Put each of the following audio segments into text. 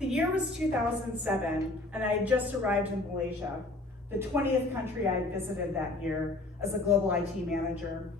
The year was 2007, and I had just arrived in Malaysia, the 20th country I had visited that year as a global IT manager.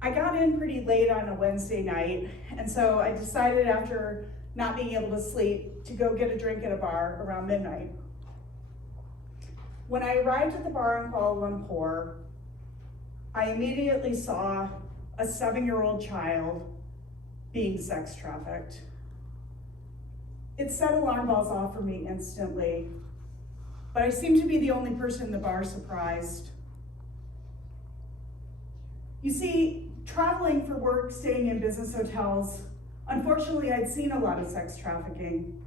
I got in pretty late on a Wednesday night, and so I decided after not being able to sleep to go get a drink at a bar around midnight. When I arrived at the bar in Kuala Lumpur, I immediately saw a 7-year-old child being sex trafficked. It set alarm bells off for me instantly, but I seemed to be the only person in the bar surprised. You see, traveling for work, staying in business hotels, unfortunately I'd seen a lot of sex trafficking,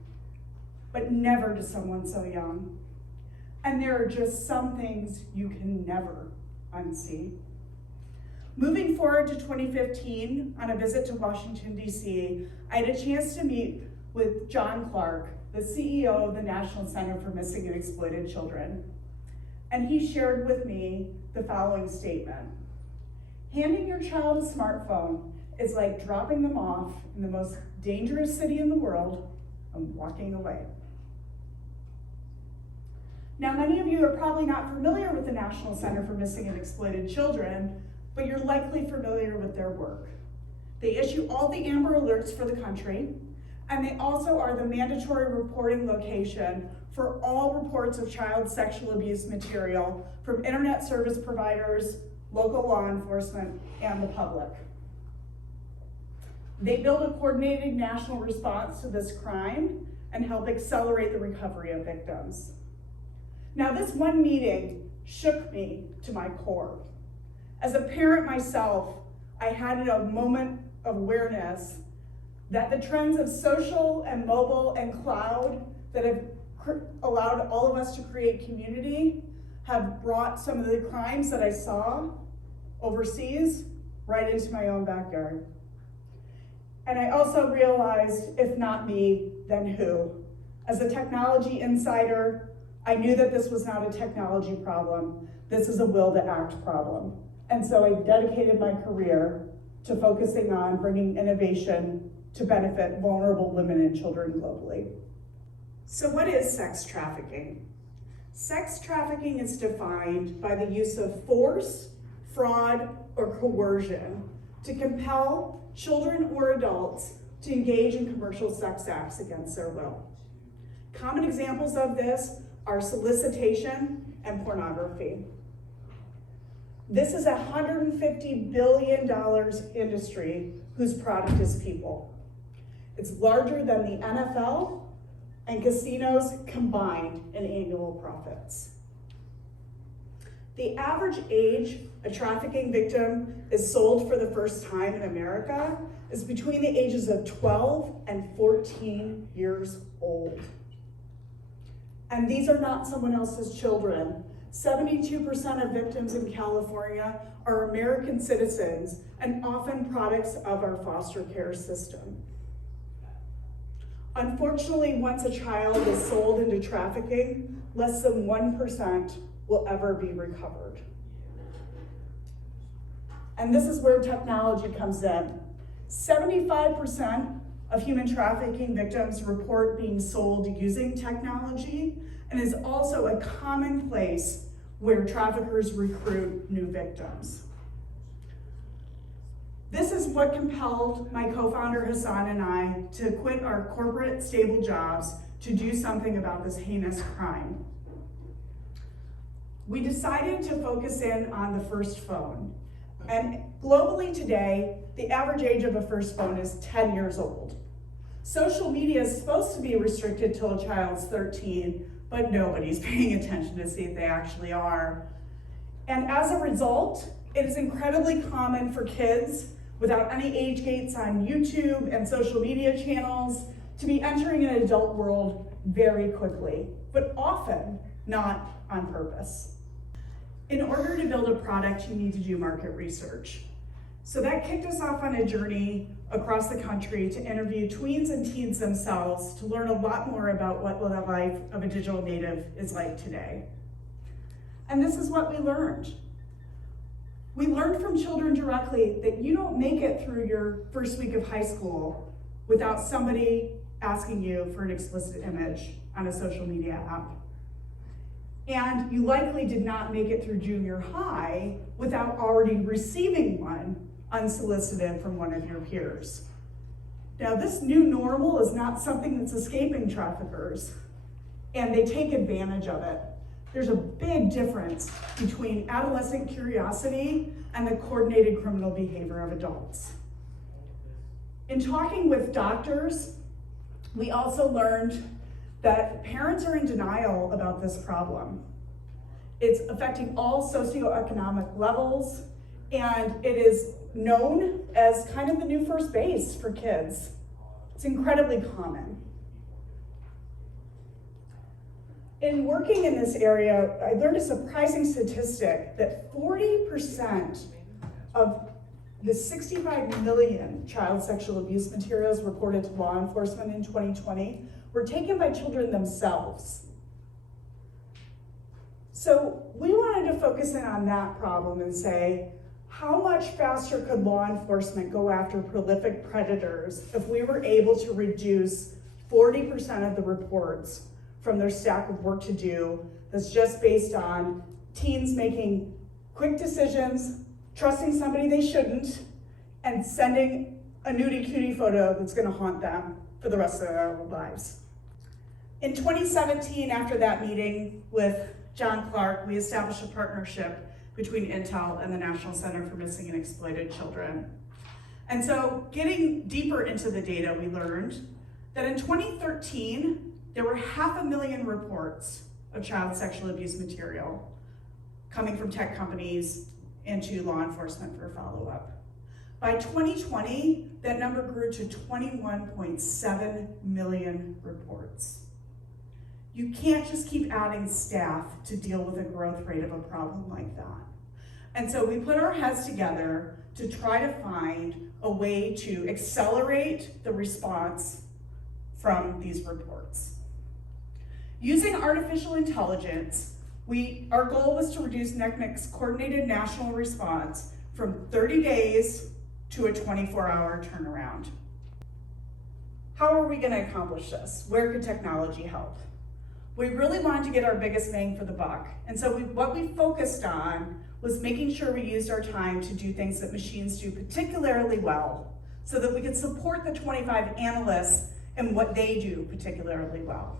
but never to someone so young. And there are just some things you can never unsee. Moving forward to 2015, on a visit to Washington, D.C., I had a chance to meet with John Clark, the CEO of the National Center for Missing and Exploited Children. And he shared with me the following statement. Handing your child a smartphone is like dropping them off in the most dangerous city in the world and walking away. Now, many of you are probably not familiar with the National Center for Missing and Exploited Children, but you're likely familiar with their work. They issue all the Amber Alerts for the country, and they also are the mandatory reporting location for all reports of child sexual abuse material from internet service providers, local law enforcement, and the public. They build a coordinated national response to this crime and help accelerate the recovery of victims. Now, this one meeting shook me to my core. As a parent myself, I had a moment of awareness that the trends of social and mobile and cloud that have allowed all of us to create community have brought some of the crimes that I saw overseas right into my own backyard. And I also realized, if not me, then who? As a technology insider, I knew that this was not a technology problem. This is a will to act problem. And so I dedicated my career to focusing on bringing innovation to benefit vulnerable women and children globally. So what is sex trafficking? Sex trafficking is defined by the use of force, fraud, or coercion to compel children or adults to engage in commercial sex acts against their will. Common examples of this are solicitation and pornography. This is a $150 billion industry whose product is people. It's larger than the NFL and casinos combined in annual profits. The average age a trafficking victim is sold for the first time in America is between the ages of 12 and 14 years old. And these are not someone else's children. 72% of victims in California are American citizens and often products of our foster care system. Unfortunately, once a child is sold into trafficking, less than 1% will ever be recovered. And this is where technology comes in. 75% of human trafficking victims report being sold using technology, and is also a common place where traffickers recruit new victims. This is what compelled my co-founder Hassan and I to quit our corporate stable jobs to do something about this heinous crime. We decided to focus in on the first phone. And globally today, the average age of a first phone is 10 years old. Social media is supposed to be restricted till a child's 13, but nobody's paying attention to see if they actually are. And as a result, it is incredibly common for kids without any age gates on YouTube and social media channels to be entering an adult world very quickly, but often not on purpose. In order to build a product, you need to do market research. So that kicked us off on a journey across the country to interview tweens and teens themselves to learn a lot more about what the life of a digital native is like today. And this is what we learned. We learned from children directly that you don't make it through your first week of high school without somebody asking you for an explicit image on a social media app. And you likely did not make it through junior high without already receiving one unsolicited from one of your peers. Now, this new normal is not something that's escaping traffickers, and they take advantage of it. There's a big difference between adolescent curiosity and the coordinated criminal behavior of adults. In talking with doctors, we also learned that parents are in denial about this problem. It's affecting all socioeconomic levels, and it is known as kind of the new first base for kids. It's incredibly common. In working in this area, I learned a surprising statistic that 40% of the 65 million child sexual abuse materials reported to law enforcement in 2020 were taken by children themselves. So we wanted to focus in on that problem and say, how much faster could law enforcement go after prolific predators if we were able to reduce 40% of the reports from their stack of work to do that's just based on teens making quick decisions, trusting somebody they shouldn't, and sending a nudie cutie photo that's gonna haunt them for the rest of their lives. In 2017, after that meeting with John Clark, we established a partnership between Intel and the National Center for Missing and Exploited Children. And so getting deeper into the data, we learned that in 2013, there were 500,000 reports of child sexual abuse material coming from tech companies into law enforcement for follow-up. By 2020, that number grew to 21.7 million reports. You can't just keep adding staff to deal with a growth rate of a problem like that. And so we put our heads together to try to find a way to accelerate the response from these reports. Using artificial intelligence, our goal was to reduce NCMEC's coordinated national response from 30 days to a 24-hour turnaround. How are we going to accomplish this? Where could technology help? We really wanted to get our biggest bang for the buck. And so what we focused on was making sure we used our time to do things that machines do particularly well, so that we could support the 25 analysts in what they do particularly well.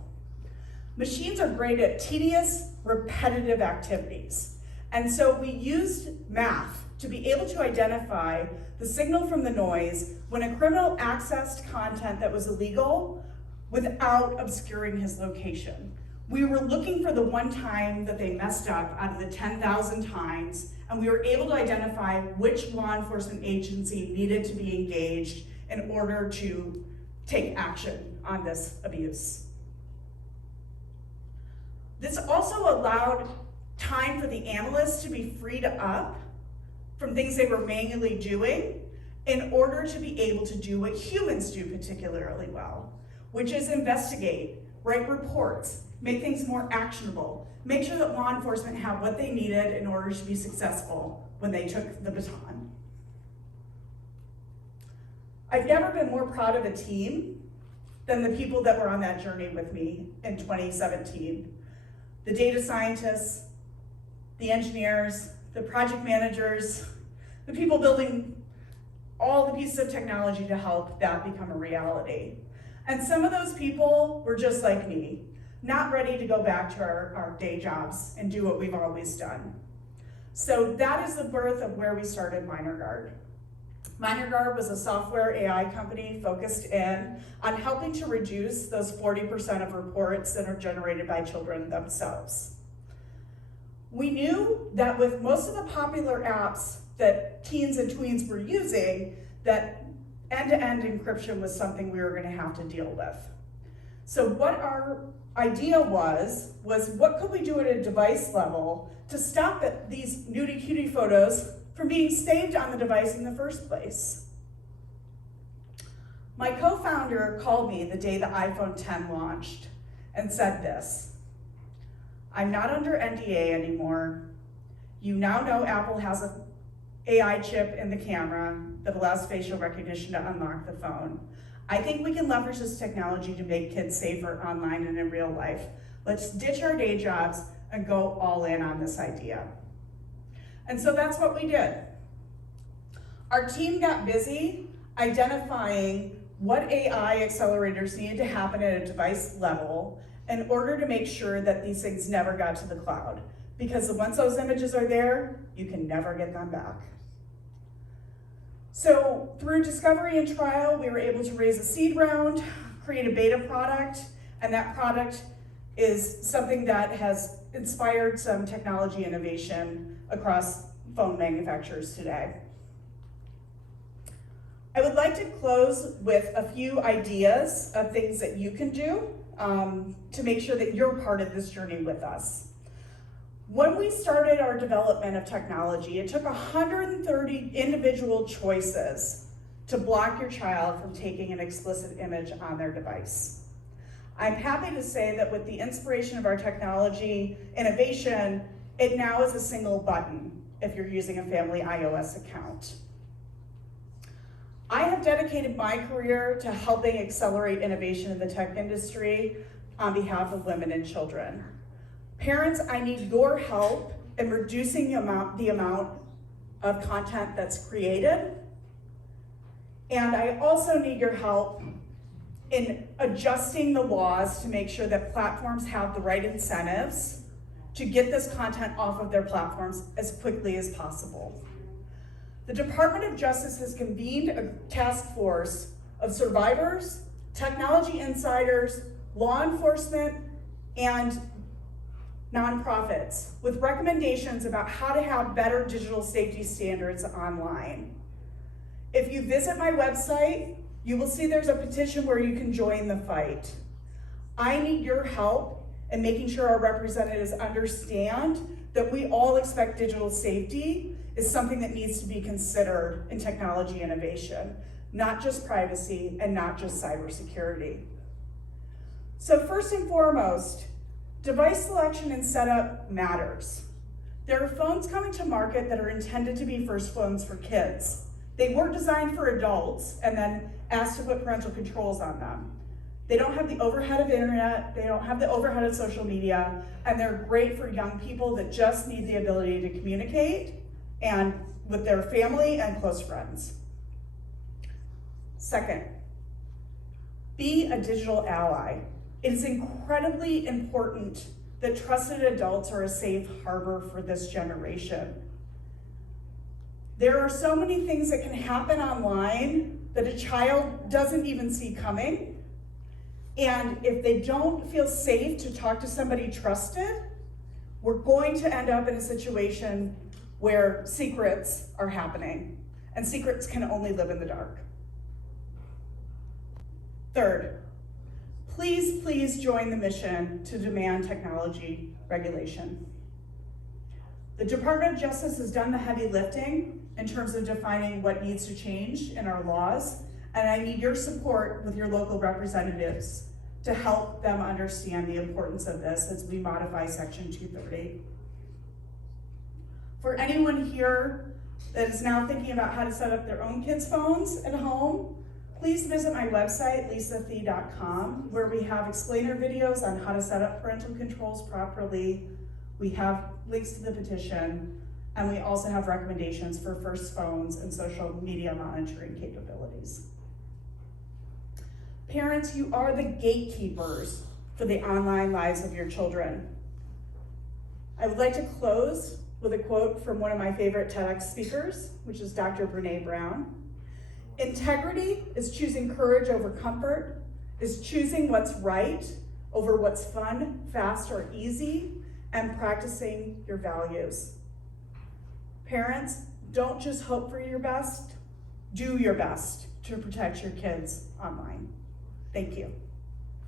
Machines are great at tedious, repetitive activities. And so we used math to be able to identify the signal from the noise when a criminal accessed content that was illegal without obscuring his location. We were looking for the one time that they messed up out of the 10,000 times, and we were able to identify which law enforcement agency needed to be engaged in order to take action on this abuse. This also allowed time for the analysts to be freed up from things they were manually doing in order to be able to do what humans do particularly well, which is investigate, write reports, make things more actionable, make sure that law enforcement have what they needed in order to be successful when they took the baton. I've never been more proud of a team than the people that were on that journey with me in 2017. The data scientists, the engineers, the project managers, the people building all the pieces of technology to help that become a reality. And some of those people were just like me, not ready to go back to our day jobs and do what we've always done. So that is the birth of where we started MinorGuard. MinorGuard was a software AI company focused in on helping to reduce those 40% of reports that are generated by children themselves. We knew that with most of the popular apps that teens and tweens were using, that end-to-end encryption was something we were going to have to deal with. So what our idea was what could we do at a device level to stop these nudie cutie photos from being saved on the device in the first place? My co-founder called me the day the iPhone X launched and said this: "I'm not under NDA anymore. You now know Apple has an AI chip in the camera that allows facial recognition to unlock the phone. I think we can leverage this technology to make kids safer online and in real life. Let's ditch our day jobs and go all in on this idea. And so that's what we did. Our team got busy identifying what AI accelerators needed to happen at a device level in order to make sure that these things never got to the cloud. Because once those images are there, you can never get them back. So through discovery and trial, we were able to raise a seed round, create a beta product, and that product is something that has inspired some technology innovation across phone manufacturers today. I would like to close with a few ideas of things that you can do to make sure that you're part of this journey with us. When we started our development of technology, it took 130 individual choices to block your child from taking an explicit image on their device. I'm happy to say that with the inspiration of our technology innovation, it now is a single button if you're using a family iOS account. I have dedicated my career to helping accelerate innovation in the tech industry on behalf of women and children. Parents, I need your help in reducing the amount of content that's created. And I also need your help in adjusting the laws to make sure that platforms have the right incentives to get this content off of their platforms as quickly as possible. The Department of Justice has convened a task force of survivors, technology insiders, law enforcement, and nonprofits with recommendations about how to have better digital safety standards online. If you visit my website, you will see there's a petition where you can join the fight. I need your help in making sure our representatives understand that we all expect digital safety is something that needs to be considered in technology innovation, not just privacy and not just cybersecurity. So first and foremost, device selection and setup matters. There are phones coming to market that are intended to be first phones for kids. They weren't designed for adults and then asked to put parental controls on them. They don't have the overhead of internet, they don't have the overhead of social media, and they're great for young people that just need the ability to communicate and with their family and close friends. Second, be a digital ally. It is incredibly important that trusted adults are a safe harbor for this generation. There are so many things that can happen online that a child doesn't even see coming. And if they don't feel safe to talk to somebody trusted, we're going to end up in a situation where secrets are happening, and secrets can only live in the dark. Third, please join the mission to demand technology regulation. The Department of Justice has done the heavy lifting in terms of defining what needs to change in our laws, and I need your support with your local representatives to help them understand the importance of this as we modify Section 230. For anyone here that is now thinking about how to set up their own kids' phones at home, please visit my website, lisathee.com, where we have explainer videos on how to set up parental controls properly. We have links to the petition, and we also have recommendations for first phones and social media monitoring capabilities. Parents, you are the gatekeepers for the online lives of your children. I would like to close with a quote from one of my favorite Tedx speakers, which is Dr. Brene Brown. Integrity is choosing courage over comfort, is choosing what's right over what's fun, fast, or easy, and practicing your values. Parents, don't just hope for your best, do your best to protect your kids online. Thank you.